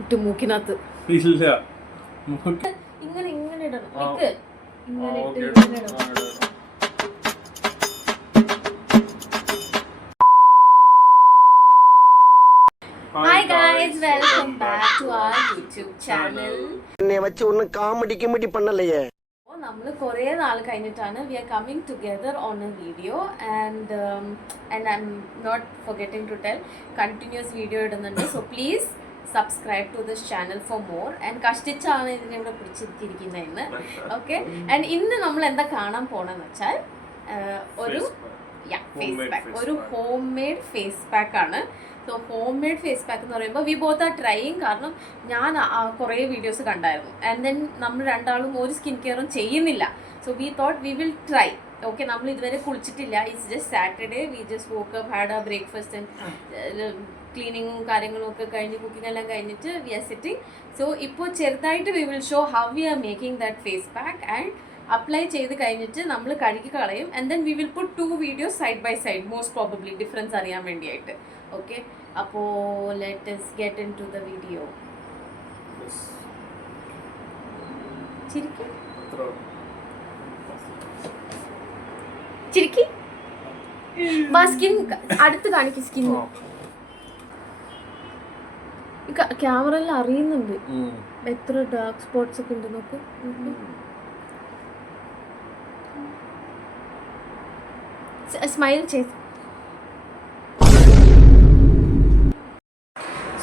ഇട്ട് മൂക്കിനകത്ത് ഇല്ല ഇങ്ങനെ ഇങ്ങനെ ഇടണം നിക്ക് ഇങ്ങനെ ഇട്ട് ഓക്കേ ഇങ്ങനെ ഇടണം. Hi guys welcome back to our YouTube channel. എന്നെ വെച്ച് ഒന്നും കാമഡി കിമഡി പണ്ണല്ലേ. നമ്മൾ കുറേ നാൾ കഴിഞ്ഞിട്ടാണ് we are coming together on a video and I am not forgetting to tell continues video ഇടുന്നുണ്ട്. So please subscribe to this channel for more and കഷ്ടിച്ചാണ് ഇതിനെ ഇവിടെ പിടിച്ചിരിക്കുന്നതെന്ന്. ഓക്കെ, ആൻഡ് ഇന്ന് നമ്മൾ എന്താ കാണാൻ പോണെന്ന് വെച്ചാൽ ഒരു ഫേസ് പാക്ക്, ഒരു ഹോം മെയ്ഡ് ഫേസ് പാക്ക് ആണ്. So home made face pack എന്ന് പറയുമ്പോൾ വി ബോത്ത് ആർ ട്രൈയിങ്. കാരണം ഞാൻ കുറേ വീഡിയോസ് കണ്ടായിരുന്നു ആൻഡ് ദെൻ നമ്മൾ രണ്ടാളും ഒരു സ്കിൻ കെയറും ചെയ്യുന്നില്ല. So we thought we will try. Okay, നമ്മൾ ഇതുവരെ കുളിച്ചിട്ടില്ല. It's just Saturday, we just wake up, had a breakfast and ക്ലീനിങ്ങും കാര്യങ്ങളും ഒക്കെ കഴിഞ്ഞ് കുക്കിംഗ് എല്ലാം കഴിഞ്ഞിട്ട് വി ആർ സിറ്റിംഗ്. സോ ഇപ്പോൾ ചെറുതായിട്ട് we will show how we are making that face pack and apply ചെയ്ത് കഴിഞ്ഞിട്ട് നമ്മൾ കഴുകി കളയും. And then we will put 2 videos side by side, most probably difference അറിയാൻ വേണ്ടിയായിട്ട്. ഓക്കെ, അപ്പോൾ let us get into the video. ചിരിക്ക് ചിരിക്ക് സ്കിൻ അടുത്ത് കാണിക്ക്. സ്കിൻ ക്യാമറയിൽ അറിയുന്നുണ്ട് എത്ര ഡാർക്ക് സ്പോട്ട്സ് ഒക്കെ ഉണ്ട്. നോക്ക്, സ്മൈൽ ചെയ്ത്.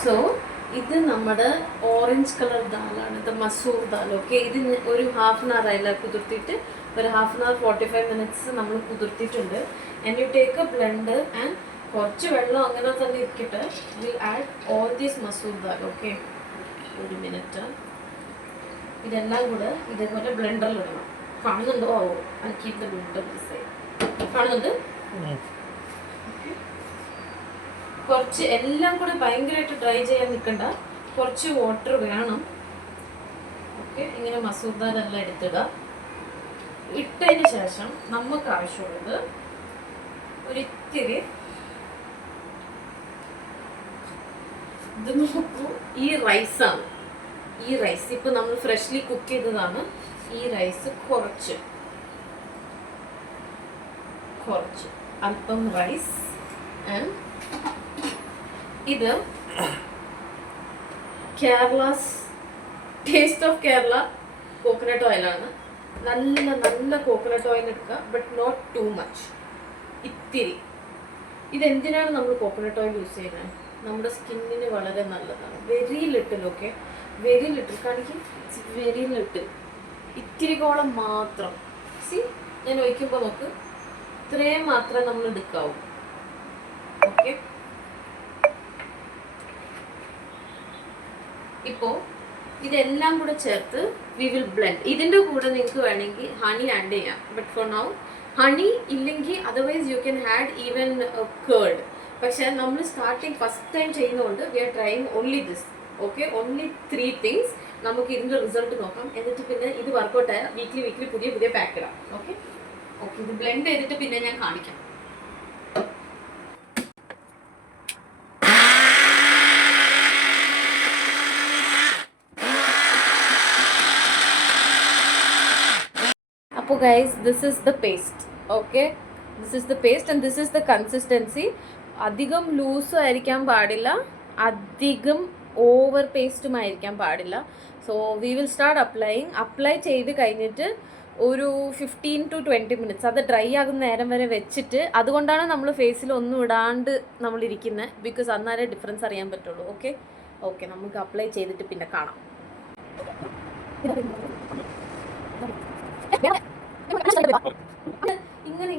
സോ ഇത് നമ്മുടെ ഓറഞ്ച് കളർ ദാലാണ്, ഇത് മസൂർ ദാൽ. ഓക്കെ, ഇത് ഒരു ഹാഫ് ആൻ അവർ അതിൽ കുതിർത്തിട്ട് ഒരു ഹാഫ് ആൻ അവർ 45 minutes നമ്മൾ കുതിർത്തിട്ടുണ്ട്. And you take a blender and കുറച്ച് വെള്ളം അങ്ങനെ തന്നെ ഇരിക്കട്ടെ. Will add all these masoor dal. Okay, ഒരു മിനിറ്റ്. ഇതെല്ലാം കൂടെ ഇതേപോലെ ബ്ലെൻഡറിൽ ഇടണം. കാണുന്നുണ്ടോ? I keep the blender this side. കാണുന്നുണ്ട്? കുറച്ച് എല്ലാം കൂടെ ഭയങ്കരമായിട്ട് ഡ്രൈ ചെയ്യാൻ നിൽക്കണ്ട, കുറച്ച് വാട്ടർ വേണം. ഓക്കെ, ഇങ്ങനെ മസൂർ ദാൽ എല്ലാം എടുത്തിടുക. ഇട്ടതിന് ശേഷം നമുക്ക് ആവശ്യമുള്ളത് ഒരിത്തിരി ഇത് നോക്കൂ, ഈ റൈസാണ്. ഈ റൈസ് ഇപ്പം നമ്മൾ ഫ്രഷ്ലി കുക്ക് ചെയ്തതാണ്. ഈ റൈസ് കുറച്ച് അല്പം റൈസ്. ആൻഡ് ഇത് Kerala's taste of Kerala coconut ഓയിലാണ്. നല്ല നല്ല കോക്കനട്ട് ഓയിൽ എടുക്കുക, ബട്ട് നോട്ട് ടു മച്ച്. ഇത്തിരി. ഇതെന്തിനാണ് നമ്മൾ കോക്കനട്ട് ഓയിൽ യൂസ് ചെയ്യുന്നത്? നമ്മുടെ സ്കിന്നിന് വളരെ നല്ലതാണ്. Very little. Okay, very little കാണിക്കും. വെരി ലിറ്റിൽ, ഇത്തിരിക്കോളം മാത്രം. സി, ഞാൻ ഒഴിക്കുമ്പോൾ നോക്ക്, ഇത്രയും മാത്രമേ നമ്മൾ എടുക്കാവൂ. ഓക്കെ, ഇപ്പോൾ ഇതെല്ലാം കൂടെ ചേർത്ത് വി വിൽ ബ്ലെൻഡ്. ഇതിൻ്റെ കൂടെ നിങ്ങൾക്ക് വേണമെങ്കിൽ ഹണി ആഡ് ചെയ്യാം, ബട്ട് ഫോർ നൗ ഹണി ഇല്ലെങ്കിൽ otherwise you can add even curd. പക്ഷേ നമ്മൾ സ്റ്റാർട്ടിങ് ഫസ്റ്റ് ടൈം ചെയ്യുന്നതുകൊണ്ട് we are trying only this. Okay, only 3 things. നമുക്ക് ഇതിൻ്റെ റിസൾട്ട് നോക്കാം. എന്നിട്ട് പിന്നെ ഇത് വർക്കൗട്ട് ആയാൽ വീക്ക്ലി പുതിയ പാക്ക് ഇടാം. ഓക്കെ, ഇത് ബ്ലെൻഡ് ചെയ്തിട്ട് പിന്നെ ഞാൻ കാണിക്കാം. അപ്പോൾ guys, this is the paste. Okay, this is the paste and this is the consistency. അധികം ലൂസും ആയിരിക്കാൻ പാടില്ല, അധികം ഓവർ പേസ്റ്റും ആയിരിക്കാൻ പാടില്ല. So we will start apply ചെയ്ത് കഴിഞ്ഞിട്ട് ഒരു 15 to 20 minutes അത് ഡ്രൈ ആകുന്ന നേരം വരെ വെച്ചിട്ട്, അതുകൊണ്ടാണ് നമ്മൾ ഫേസിൽ ഒന്നും ഇടാണ്ട് നമ്മൾ ഇരിക്കുന്നത്, ബിക്കോസ് അന്നേരം ഡിഫറൻസ് അറിയാൻ പറ്റുള്ളൂ. ഓക്കെ, നമുക്ക് അപ്ലൈ ചെയ്തിട്ട് പിന്നെ കാണാം.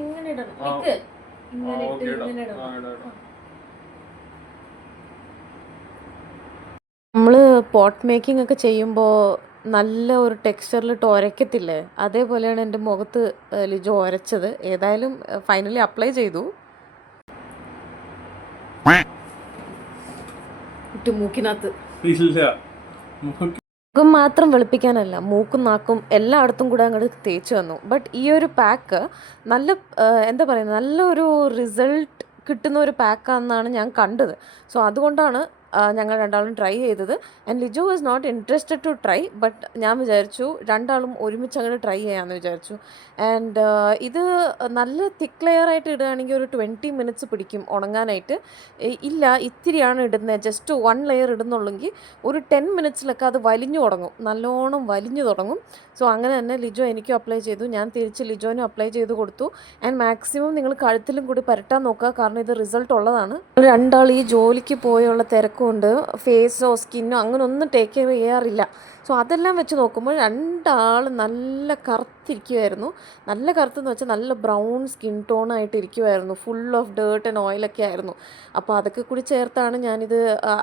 ഇങ്ങനെ ഇടണം. നിക്ക് ഇങ്ങനെ ഇട്ട് ഇങ്ങനെ ഇടണം. നമ്മൾ പോട്ട് മേക്കിംഗ് ഒക്കെ ചെയ്യുമ്പോൾ നല്ല ഒരു ടെക്സ്ചറിലിട്ട് ഉരയ്ക്കത്തില്ലേ, അതേപോലെയാണ് എൻ്റെ മുഖത്ത് ലിജോ ഉരച്ചത്. ഏതായാലും ഫൈനലി അപ്ലൈ ചെയ്തു. ഇട്ട് മൂക്കിനകത്ത്. മുഖം മാത്രം വെളുപ്പിക്കാനല്ല, മൂക്കും നാക്കും എല്ലായിടത്തും കൂടെ അങ്ങോട്ട് തേച്ച് വന്നു. ബട്ട് ഈ ഒരു പാക്ക് നല്ല എന്താ പറയുക, നല്ലൊരു റിസൾട്ട് കിട്ടുന്ന ഒരു പാക്കാണെന്നാണ് ഞാൻ കണ്ടത്. സോ അതുകൊണ്ടാണ് ഞങ്ങൾ രണ്ടാളും ട്രൈ ചെയ്തത്. And Lijo was not interested to try, but ഞാൻ വിചാരിച്ചു രണ്ടാളും ഒരുമിച്ച് അങ്ങോട്ട് ട്രൈ ചെയ്യാമെന്ന് വിചാരിച്ചു. ആൻഡ് ഇത് നല്ല തിക്ക് ലെയറായിട്ട് ഇടുകയാണെങ്കിൽ ഒരു 20 മിനിറ്റ്സ് പിടിക്കും ഉണങ്ങാനായിട്ട്. ഇല്ല, ഇത്തിരിയാണ് ഇടുന്നത്, ജസ്റ്റ് 1 ലെയർ ഇടുന്നുള്ളെങ്കിൽ ഒരു 10 മിനിറ്റ്സിലൊക്കെ അത് വലിഞ്ഞു തുടങ്ങും, നല്ലോണം വലിഞ്ഞു തുടങ്ങും. സോ അങ്ങനെ തന്നെ ലിജോ എനിക്കും അപ്ലൈ ചെയ്തു, ഞാൻ തിരിച്ച് ലിജോനും അപ്ലൈ ചെയ്ത് കൊടുത്തു. ആൻഡ് മാക്സിമം നിങ്ങൾ കഴുത്തിലും കൂടി പരട്ടാൻ നോക്കുക, കാരണം ഇത് റിസൾട്ട് ഉള്ളതാണ്. രണ്ടാൾ ഈ ജോലിക്ക് പോയുള്ള തിരക്കുകൊണ്ട് ഫേസോ സ്കിന്നോ അങ്ങനെ ഒന്നും ടേക്ക് കെയർ ചെയ്യാറില്ല. സോ അതെല്ലാം വെച്ച് നോക്കുമ്പോൾ രണ്ടാൾ നല്ല കറുത്തിരിക്കുമായിരുന്നു. നല്ല കറുത്തെന്ന് വെച്ചാൽ നല്ല ബ്രൗൺ സ്കിൻ ടോണായിട്ട് ഇരിക്കുമായിരുന്നു, ഫുൾ ഓഫ് ഡേർട്ട് ആൻഡ് ഓയിലൊക്കെ ആയിരുന്നു. അപ്പോൾ അതൊക്കെ കൂടി ചേർത്താണ് ഞാനിത്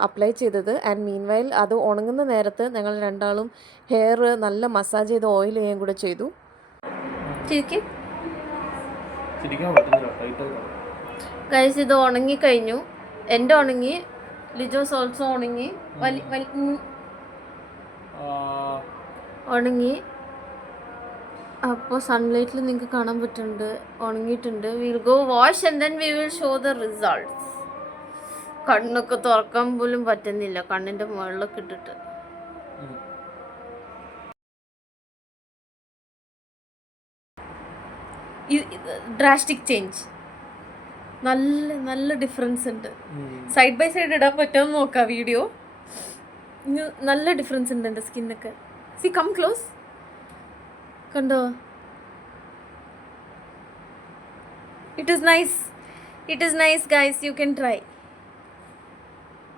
അപ്ലൈ ചെയ്തത്. ആൻഡ് മീൻവൈൽ അത് ഉണങ്ങുന്ന നേരത്ത് ഞങ്ങൾ രണ്ടാളും ഹെയർ നല്ല മസാജ് ചെയ്ത് ഓയിൽ ചെയ്യുകയും കൂടെ ചെയ്തു. ഗൈസ്, ഇത് ഉണങ്ങിക്കഴിഞ്ഞു. എൻ്റെ ഉണങ്ങി, ലിജോസ് ഓൾസോ ഉണങ്ങി, ഉണങ്ങി. അപ്പോൾ സൺലൈറ്റിൽ നിങ്ങൾക്ക് കാണാൻ പറ്റുന്നുണ്ട്, ഉണങ്ങിയിട്ടുണ്ട്. Will go wash and then we will show the results. കണ്ണൊക്കെ തുറക്കാൻ പോലും പറ്റുന്നില്ല, കണ്ണിൻ്റെ മുകളിലൊക്കെ ഇട്ടിട്ട്. ഡ്രാസ്റ്റിക് ചേഞ്ച്, നല്ല നല്ല ഡിഫറൻസ് ഉണ്ട്. സൈഡ് ബൈ സൈഡ് ഇടാൻ പറ്റുമെന്ന് നോക്കാം വീഡിയോ. നല്ല ഡിഫറൻസ് ഉണ്ട് എൻ്റെ സ്കിന്നൊക്കെ. സി, കം ക്ലോസ്, കണ്ടോ? It is nice guys, you can try.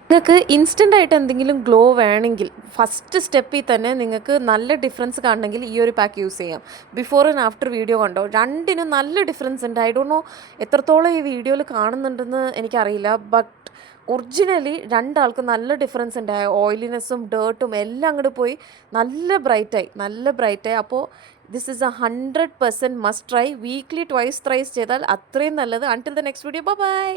നിങ്ങൾക്ക് ഇൻസ്റ്റൻ്റ് ആയിട്ട് എന്തെങ്കിലും ഗ്ലോ വേണമെങ്കിൽ ഫസ്റ്റ് സ്റ്റെപ്പിൽ തന്നെ നിങ്ങൾക്ക് നല്ല ഡിഫറൻസ് കാണണമെങ്കിൽ ഈ ഒരു പാക്ക് യൂസ് ചെയ്യാം. ബിഫോർ ആൻഡ് ആഫ്റ്റർ വീഡിയോ കണ്ടോ, രണ്ടിനും നല്ല ഡിഫറൻസ് ഉണ്ട്. ഐ ഡോണ്ട് നോ എത്രത്തോളം ഈ വീഡിയോയിൽ കാണുന്നുണ്ടെന്ന് എനിക്കറിയില്ല, ബട്ട് ഒറിജിനലി രണ്ടാൾക്ക് നല്ല ഡിഫറൻസ് ഉണ്ട്. ഓയിലിനെസ്സും ഡേർട്ടും എല്ലാം അങ്ങോട്ട് പോയി നല്ല ബ്രൈറ്റായി. അപ്പോൾ this is 100% must try. Weekly twice thrice ചെയ്താൽ അത്രയും നല്ലത്. Until the next video, by.